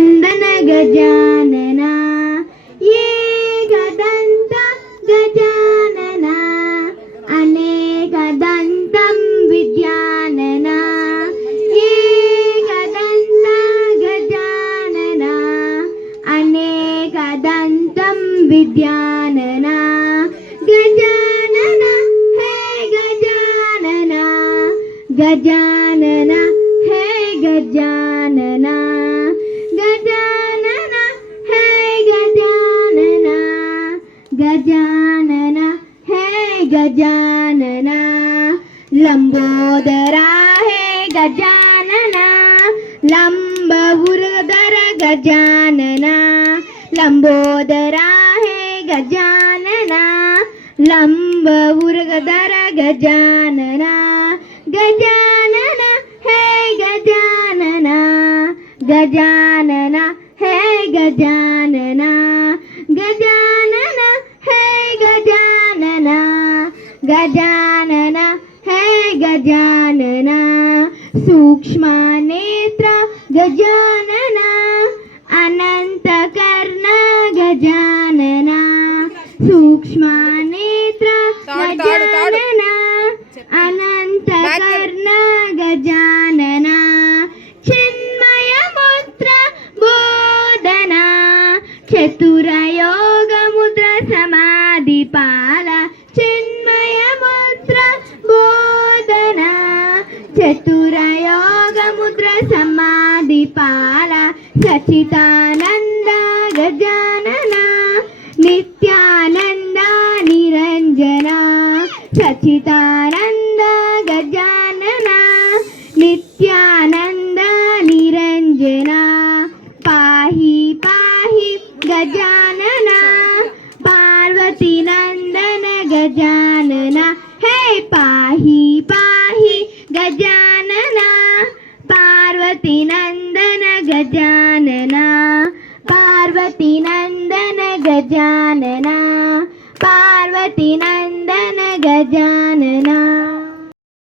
नन्दन गजानन एकदन्त गजानन अनेकदन्तं विद्यानन एकदन्त गजानन अनेकदन्तं विद्यानन गजानन हे गजानन गजानन हे गजानन गजानन हे गजानन गजानन हे गजानन लंबोदरा हे गजानन लंबउदर गजानन लंबोदरा हे गजानन लंबउदर गजानन गजानन हे गजानन गजानन हे गजानन गजानन हे गजानन गजानन हे गजानन सूक्ष्म नेत्र गजानन अनंत कर्ण गजानन सूक्ष्म नेत्र गजानन अनंत कर्ण गजानन चिन्मय मुद्र बोधन चतुर योग मुद्र समाधि पाल चिन्मय मुद्र बोधन चतुर योग मुद्र समाधि पाल सचिदानंद गजानन नित्यानंद निरंजन सचिदानंद गजानन नित्यानंद निरंजन पाहि पाहि गजानन पार्वती नंदन गजानन हे पाहि पाहि गजानन पार्वती नंदन गजानन पार्वती नंदन गजानन पार्वती नंदन गजानन।